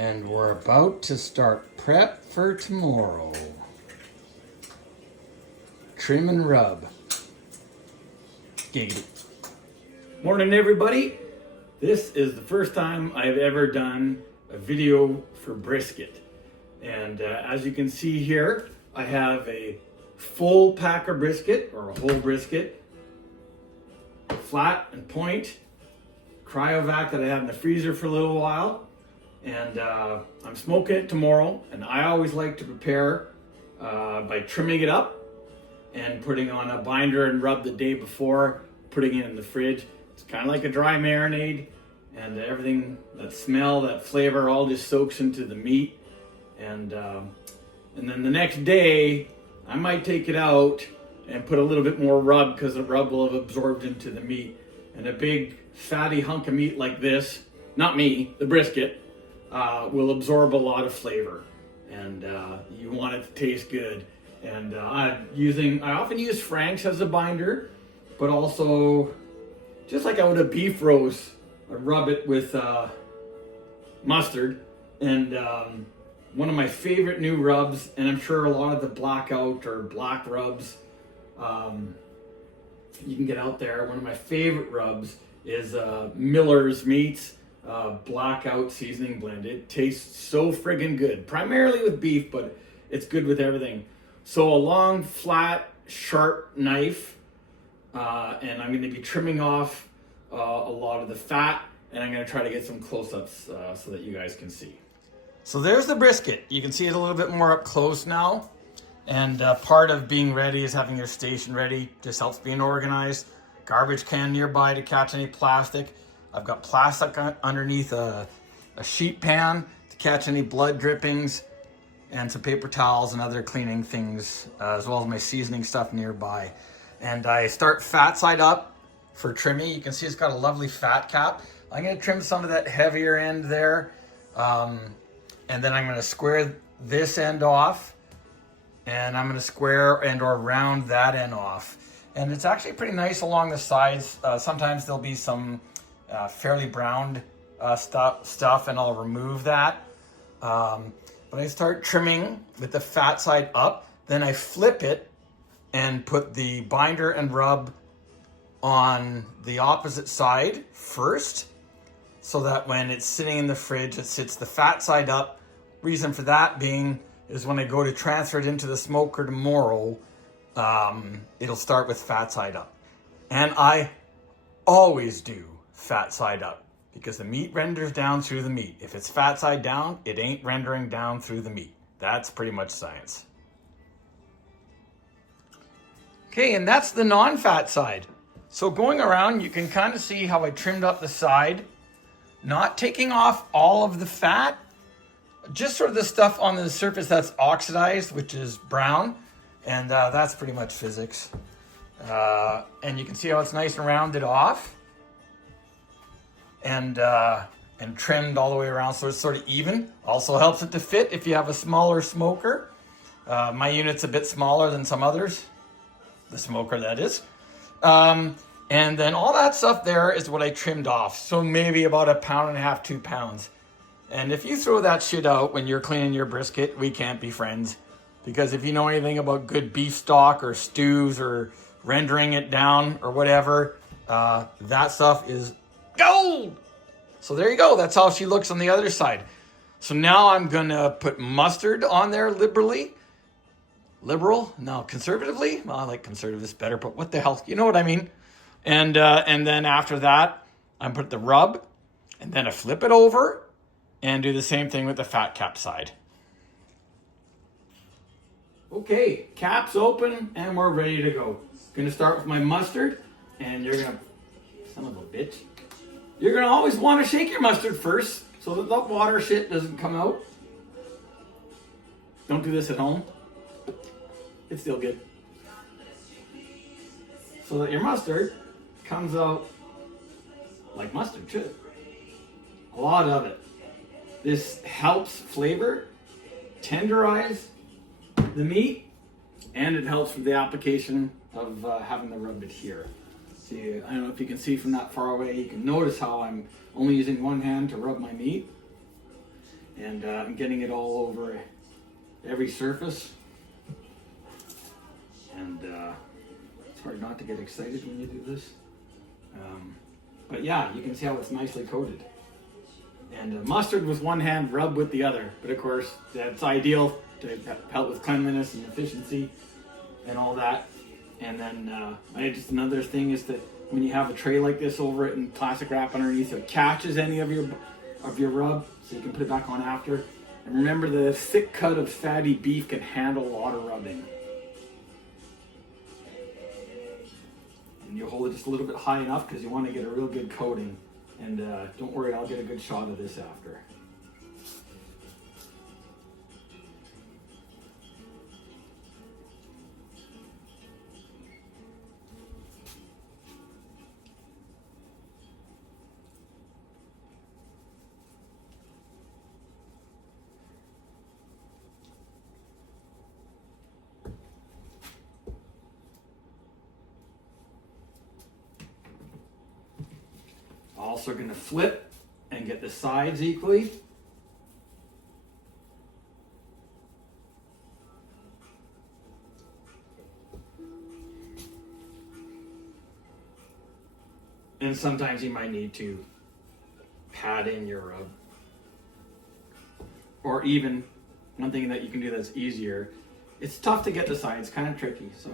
And we're about to start prep for tomorrow. Trim and rub. Giggity. Morning everybody. This is the first time I've ever done a video for brisket. And as you can see here, I have a full pack of brisket, or a whole brisket, flat and point, cryovac that I had in the freezer for a little while. And I'm smoking it tomorrow, and I always like to prepare by trimming it up and putting on a binder and rub the day before, putting it in the fridge. It's kind of like a dry marinade, and everything, that smell, that flavor, all just soaks into the meat. And then the next day, I might take it out and put a little bit more rub, because the rub will have absorbed into the meat. And a big fatty hunk of meat like this, not me, the brisket, will absorb a lot of flavor, and you want it to taste good. And I often use Frank's as a binder, but also just like I would a beef roast, I rub it with mustard. And one of my favorite new rubs, and I'm sure a lot of the blackout or black rubs you can get out there, one of my favorite rubs is Miller's Meats blackout seasoning blend. It tastes so friggin' good, primarily with beef, but it's good with everything. So a long, flat, sharp knife, and I'm going to be trimming off a lot of the fat, and I'm going to try to get some close-ups so that you guys can see. So there's the brisket. You can see it a little bit more up close now. And part of being ready is having your station ready. Just helps being organized. Garbage can nearby to catch any plastic. I've got plastic underneath a sheet pan to catch any blood drippings, and some paper towels and other cleaning things, as well as my seasoning stuff nearby. And I start fat side up for trimming. You can see it's got a lovely fat cap. I'm going to trim some of that heavier end there, and then I'm going to square this end off, and I'm going to square and or round that end off. And it's actually pretty nice along the sides. Sometimes there'll be some fairly browned stuff, and I'll remove that. But I start trimming with the fat side up, then I flip it and put the binder and rub on the opposite side first, so that when it's sitting in the fridge, it sits the fat side up. Reason for that being is when I go to transfer it into the smoker tomorrow, it'll start with fat side up. And I always do fat side up, because the meat renders down through the meat. If it's fat side down, it ain't rendering down through the meat. That's pretty much science. Okay, and that's the non-fat side. So going around, you can kind of see how I trimmed up the side, not taking off all of the fat, just sort of the stuff on the surface that's oxidized, which is brown, and that's pretty much physics. And you can see how it's nice and rounded off, and trimmed all the way around, so it's sort of even. Also helps it to fit if you have a smaller smoker. My unit's a bit smaller than some others, the smoker that is. And then all that stuff there is what I trimmed off, so maybe about 1.5 pounds, 2 pounds. And if you throw that shit out when you're cleaning your brisket, we can't be friends. Because if you know anything about good beef stock or stews or rendering it down or whatever, that stuff is gold. So there you go. That's how she looks on the other side. So now I'm gonna put mustard on there liberally. Liberal? No, conservatively? Well, I like conservatives better, but what the hell? You know what I mean? And then after that, I put the rub, and then I flip it over and do the same thing with the fat cap side. Okay, cap's open and we're ready to go. Gonna start with my mustard, and you're gonna, son of a bitch, you're gonna always want to shake your mustard first so that the water shit doesn't come out. Don't do this at home. It's still good. So that your mustard comes out like mustard should. A lot of it. This helps flavor, tenderize the meat, and it helps with the application of having the rub it here. See, I don't know if you can see from that far away, you can notice how I'm only using one hand to rub my meat. And I'm getting it all over every surface. And it's hard not to get excited when you do this. But yeah, you can see how it's nicely coated. And mustard with one hand, rub with the other. But of course, that's ideal to help with cleanliness and efficiency and all that. And then just another thing is that when you have a tray like this over it and plastic wrap underneath, it catches any of your rub, so you can put it back on after. And remember, the thick cut of fatty beef can handle a lot of rubbing. And you hold it just a little bit high enough because you want to get a real good coating. And don't worry, I'll get a good shot of this after. Also going to flip and get the sides equally. And sometimes you might need to pat in your rub. Or even, one thing that you can do that's easier, it's tough to get the sides, kind of tricky. So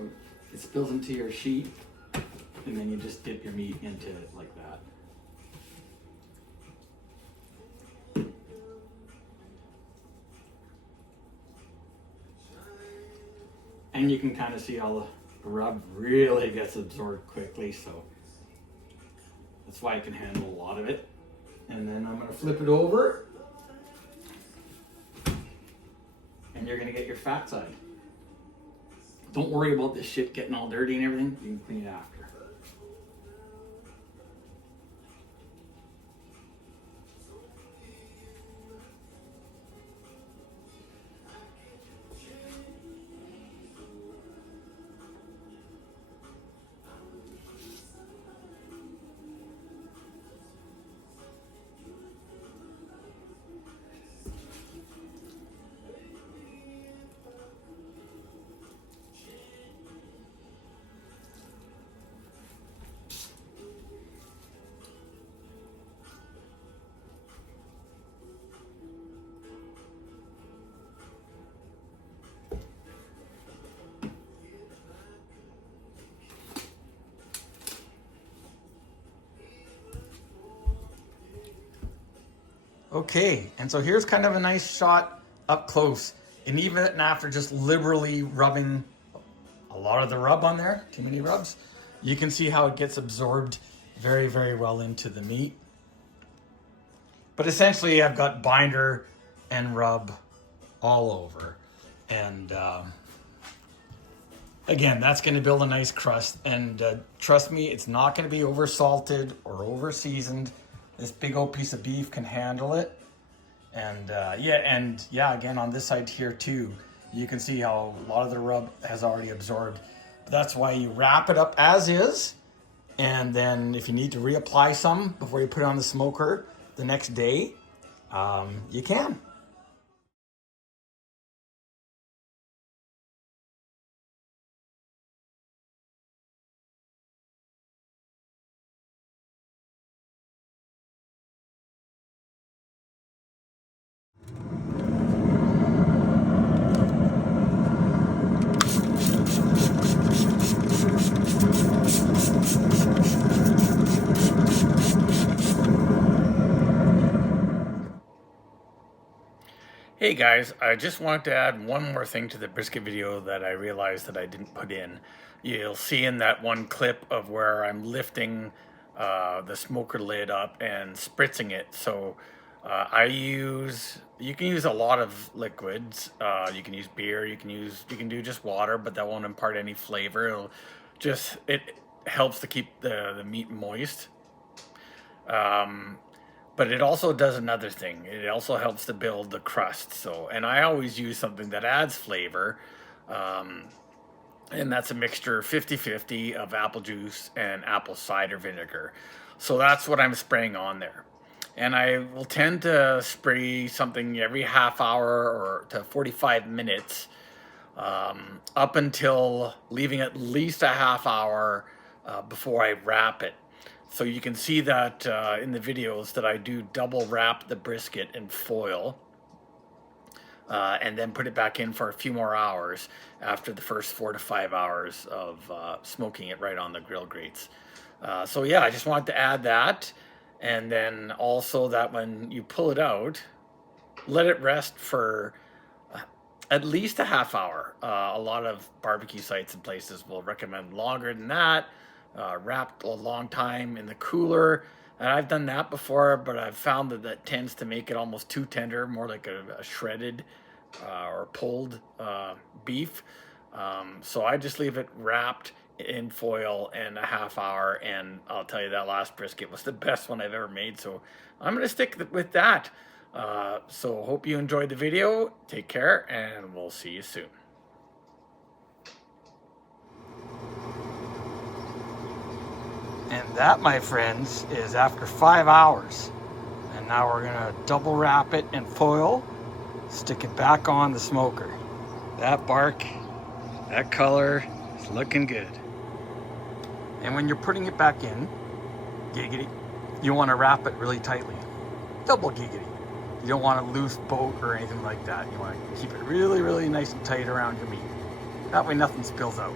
it spills into your sheet and then you just dip your meat into it like that. And you can kind of see how the rub really gets absorbed quickly, so that's why I can handle a lot of it. And then I'm going to flip it over, and you're going to get your fat side. Don't worry about this shit getting all dirty and everything. You can clean it after. Okay, and so here's kind of a nice shot up close. And even after just liberally rubbing a lot of the rub on there, too many rubs, you can see how it gets absorbed very, very well into the meat. But essentially I've got binder and rub all over. And again, that's going to build a nice crust. And trust me, it's not going to be over salted or over seasoned. This big old piece of beef can handle it. And again, on this side here too, you can see how a lot of the rub has already absorbed. But that's why you wrap it up as is. And then if you need to reapply some before you put it on the smoker the next day, you can. Hey guys, I just wanted to add one more thing to the brisket video that I realized that I didn't put in. You'll see in that one clip of where I'm lifting the smoker lid up and spritzing it. So you can use a lot of liquids. You can use beer, you can do just water, but that won't impart any flavor. It helps to keep the meat moist. But it also does another thing. It also helps to build the crust. And I always use something that adds flavor. And that's a mixture 50-50 of apple juice and apple cider vinegar. So that's what I'm spraying on there. And I will tend to spray something every half hour or to 45 minutes, up until leaving at least a half hour before I wrap it. So you can see that in the videos that I do double wrap the brisket in foil, and then put it back in for a few more hours after the first 4 to 5 hours of smoking it right on the grill grates. So yeah, I just wanted to add that. And then also that when you pull it out, let it rest for at least a half hour. A lot of barbecue sites and places will recommend longer than that. Wrapped a long time in the cooler. And I've done that before, but I've found that that tends to make it almost too tender, more like a shredded or pulled beef. So I just leave it wrapped in foil and a half hour, and I'll tell you that last brisket was the best one I've ever made, so I'm gonna stick with that. So hope you enjoyed the video. Take care, and we'll see you soon. And that, my friends, is after 5 hours. And now we're gonna double wrap it in foil, stick it back on the smoker. That bark, that color is looking good. And when you're putting it back in, giggity, you want to wrap it really tightly. Double giggity. You don't want a loose boat or anything like that. You want to keep it really, really nice and tight around your meat. That way nothing spills out.